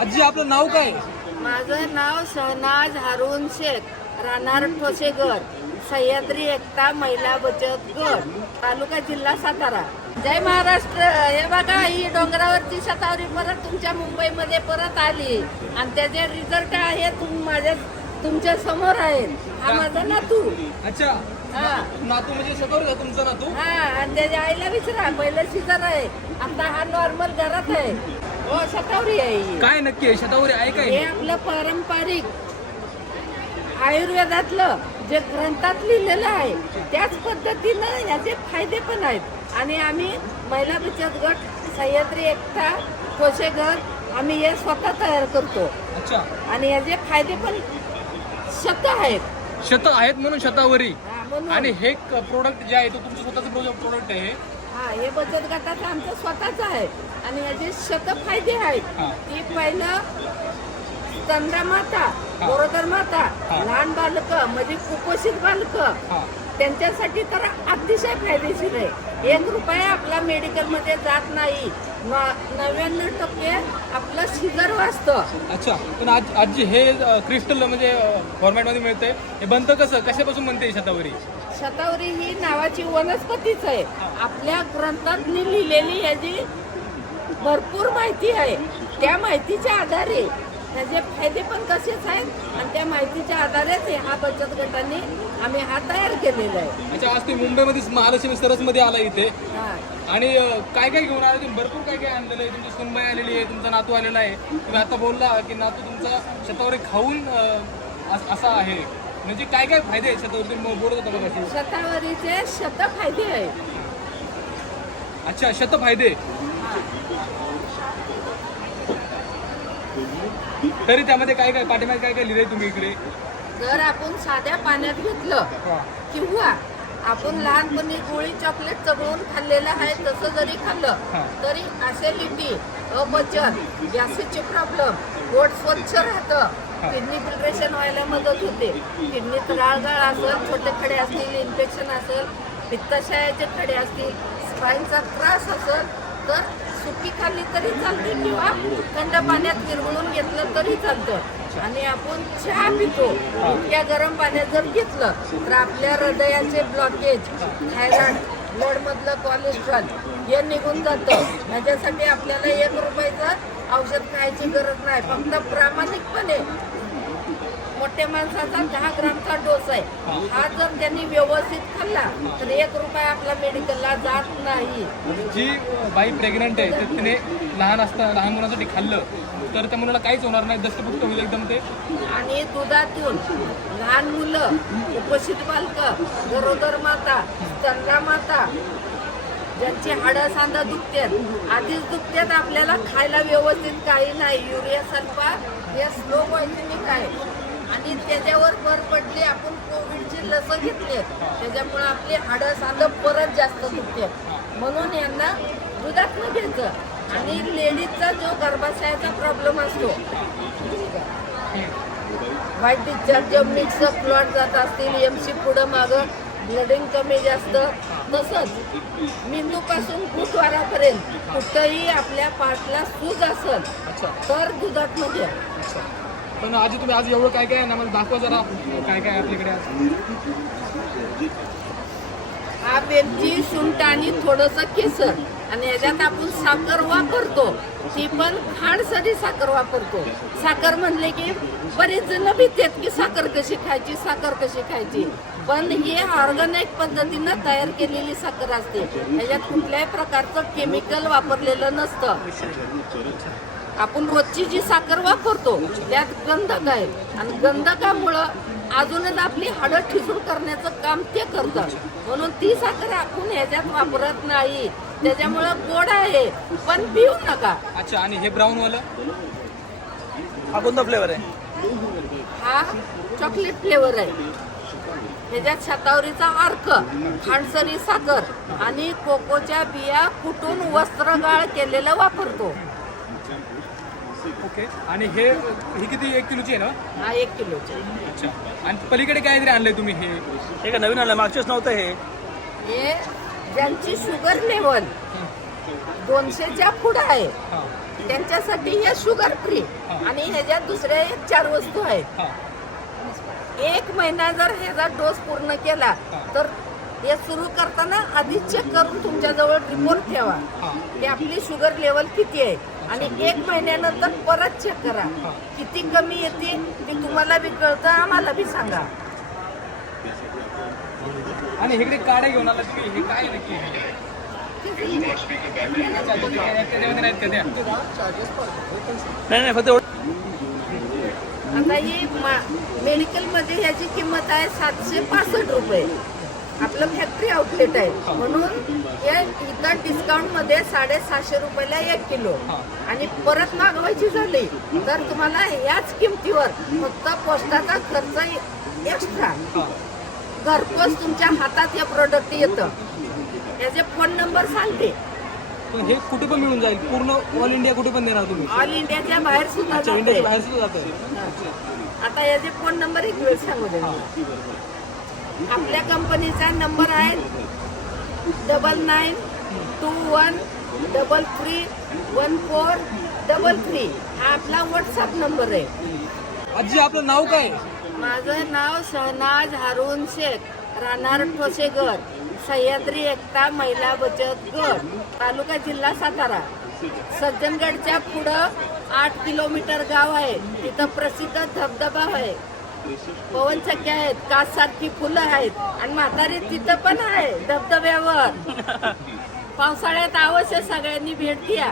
आजी आपलं नाव काय? माझं नाव शहनाज हारून शेख राहणार ठोसेगर सह्याद्री एकता महिला बचत गट तालुका जिल्हा सातारा. जय महाराष्ट्र. हे बघा ही डोंगरावरची शतावरी परत तुमच्या मुंबईमध्ये परत आली. आणि त्याचे रिझल्ट आहे तुम माझ्या तुमच्यासमोर आहेत हा माझा नातू. अच्छा. हा. नातू म्हणजे का तुमचा नातू? हा आणि त्याच्या आईला विचारा पहिलं सीझन आहे. आता हा नॉर्मल घरात आहे. हो शतावरी आहे ही. काय नक्की आहे? शतावरी आहे काय? हे आपलं पारंपरिक आयुर्वेदातलं जे ग्रंथात लिहिलेलं आहे त्याच पद्धतीनं याचे फायदे पण आहेत. आणि आम्ही महिला बचत गट सह्याद्री एकता ठोसेघर आम्ही हे स्वतः तयार करतो. अच्छा. आणि याचे फायदे पण शब्द आहेत. शत आहेत म्हणून शतावरी. हा, म्हणून. आणि हे प्रोडक्ट जे आहे तो तुमचं स्वतःचं प्रोडक्ट आहे. हा हे बचत गटाचं आमचं स्वतःच आहे आणि याचे शत फायदे आहेत हा. की पहिलं चंद्रा माता. गरोदर माता. लहान बालक म्हणजे कुपोषित बालक हा त्यांच्यासाठी तर अतिशय फायदेशीर आहे एक रुपया आपला मेडिकलमध्ये जात नाही नव्याण्णव टक्के आपलं शिजर वाचतं. अच्छा पण आज आजी हे क्रिस्टल म्हणजे फॉर्मॅटमध्ये मिळते हे बनतं कसं? कशापासून बनते शतावरी? शतावरी ही नावाची वनस्पतीच आहे. आपल्या ग्रंथात लिहिलेली याची भरपूर माहिती आहे. त्या माहितीच्या आधारे त्याचे फायदे पण कसेच आहेत आणि त्या माहितीच्या आधारेच हे हा बचत गटाने आम्ही हा तयार केलेला आहे. अच्छा आज तुम्ही मुंबईमध्ये महालक्ष्मी सरसमध्ये आला इथे. हा. आणि काय काय घेऊन आले तुम्ही? भरपूर काय काय आणलेलं आहे. तुमची सुनबाई आलेली आहे तुमचा नातू आलेला आहे. तुम्ही आता बोलला की नातू तुमचा शतावरी खाऊन अस- असा आहे. म्हणजे काय काय फायदे आहेत शतावरी तुम्ही बोलत होता बघा शतावरीचे शत फायदे आहेत. अच्छा शत फायदे. तरी त्यामध्ये काय काय पाठीमागे काय काय लिहिलंय तुम्ही इकडे? जर आपण साध्या पाण्यात घेतलं किंवा आपण लहानपणी गोळी चॉकलेट चघळून खाल्लेलं आहे तसं जरी. खाल्लं तरी ऍसिडिटी अपचन गॅसेचे प्रॉब्लेम पोट स्वच्छ राहतं. किडनी फिल्ट्रेशन व्हायला मदत होते. किडनीत राळगाळ असेल छोटे खडे असतील इन्फेक्शन असेल पित्ताशयाचे खडे असतील स्पाईनचा त्रास असेल तर सुकी खाल्ली तरी चालते किंवा थंड पाण्यात विरघळून घेतलं तरी चालतं. आणि आपण चहा पितो. इतक्या गरम पाण्यात जर घेतलं तर आपल्या हृदयाचे ब्लॉकेज थायरॉइड ब्लडमधलं कोलेस्ट्रॉल हे निघून जातं. ह्याच्यासाठी आपल्याला एक रुपयाचं औषध खायची गरज नाही. फक्त प्रामाणिकपणे मोठ्या माणसाचा दहा ग्रामचा डोस आहे. हा जर त्यांनी व्यवस्थित खाल्ला तर एक रुपया आपला मेडिकलला जात नाही. म्हणजे जी बाई प्रेग्नंट आहे तर तिने लहान असता लहान मुलांसाठी खाल्लं तर त्या मुलाला काहीच होणार नाही दस्तपुष्ट होईल एकदम ते? आणि दुधातून लहान मुलं उपस्थित बालक गरोदर माता चंद्रा माता ज्यांची हाडं सांदा दुखतात आधीच दुखतात आपल्याला खायला व्यवस्थित काही नाही. युरिया सल्फा हे स्लो पॉयझनिक आहे. आणि त्याच्यावर भर पडली आपण कोविडची लस घेतली. त्याच्यामुळे आपली हाडं सांद परत जास्त दुखते. म्हणून यांना दुधातनं घ्यायचं. आणि लेडीजचा जो गर्भाशयाचा प्रॉब्लेम असतो. व्हाईट डिस्चार्ज मिक्स क्लॉट जात असतील एम सी पुढं मागं ब्लडिंग कमी जास्त. तसंच मेंदूपासून फुटवारापर्यंत कुठंही आपल्या पाठला सूज असेल तर दुधात घ्या. पण आजी तुम्ही आज एवढं काय काय आहे ना मला दाखवा जरा काय काय आहे आपल्याकडे आज. हा वेलची आणि थोडंसं केसर आणि याच्यात आपण साखर वापरतो. ती पण खाडसाठी साखर वापरतो. साखर म्हणले की बरेच जण भीतेत की साखर कशी खायची साखर कशी खायची. पण ही ऑर्गॅनिक पद्धतीनं तयार केलेली साखर असते. याच्यात कुठल्याही प्रकारचं केमिकल वापरलेलं नसतं. आपण रोजची जी साखर वापरतो त्यात गंधक आहे आणि गंधकामुळं अजूनच आपली हाडं ठिसूळ करण्याचं काम ते करतात. म्हणून ती साखर आपण ह्याच्यात वापरत नाही. त्याच्यामुळं गोड आहे. पण पिऊ नका. अच्छा आणि हे ब्राऊन वालं? हा कोणता फ्लेवर आहे? हा चॉकलेट फ्लेवर आहे. ह्याच्यात शतावरीचा अर्क खांडसरी साखर आणि कोकोच्या बिया कुटून वस्त्रगाळ केलेलं वापरतो. ओके. आणि हे हे किती एक किलोची आहे ना? हा एक किलोचे. अच्छा. आणि पलीकडे काहीतरी आणलंय तुम्ही हे? हे का नवीन आलं मागचेच नव्हतं हे. हे ज्यांची शुगर लेवल दोनशेच्या पुढं आहे हां. त्यांच्यासाठी हे शुगर फ्री आणि ह्याच्यात दुसऱ्या एक चार वस्तू आहेत. हा. एक महिना जर ह्याचा डोस पूर्ण केला तर हे सुरू करताना आधी चेक करून तुमच्याजवळ रिपोर्ट ठेवा हा. की आपली शुगर लेवल किती आहे. आणि एक महिन्यानंतर परत चेक करा. किती कमी येते ते तुम्हाला बी कळतं आम्हाला बी सांगा. आणि इकडे काड्या घेऊन आला तुम्ही हे काय नक्की नाही नाही फक्त आता ही मेडिकलमध्ये ह्याची किंमत आहे सातशे पासष्ट रुपये. आपलं फॅक्टरी आउटलेट आहे. म्हणून हे इथं डिस्काउंटमध्ये साडेसहाशे रुपयाला एक किलो. आणि परत मागवायची झाली तर तुम्हाला याच किमतीवर फक्त पोस्टाचा खर्च एक्स्ट्रा घरपोच तुमच्या हातात हे प्रोडक्ट येतं. याचे फोन नंबर सांगते. पण हे कुठे पण मिळून जाईल. पूर्ण ऑल इंडिया कुठे पण देणार तुम्ही. ऑल इंडियाच्या बाहेर सुद्धा अच्छा जाते. इंडियाच्या बाहेर सुद्धा जातं आता याचे फोन नंबर एक वेळ सांगू दे. मला. आपल्या कंपनीचा नंबर आहे double nine two one double three one four double three. हा आपला व्हॉट्सअप नंबर आहे. आजी आपलं नाव काय? माझं नाव शहनाज हारून शेख राहणार ठोसेगर सह्याद्री एकता महिला बचत गट तालुका जिल्हा सातारा. सज्जनगडच्या पुढं आठ किलोमीटर गाव आहे. तिथं प्रसिद्ध धबधबा आहे. पवनचक्क्या आहेत कास सारखी फुलं आहेत आणि म्हातारी तिथं पण आहे धबधब्यावर. पावसाळ्यात अवश्य सगळ्यांनी भेट द्या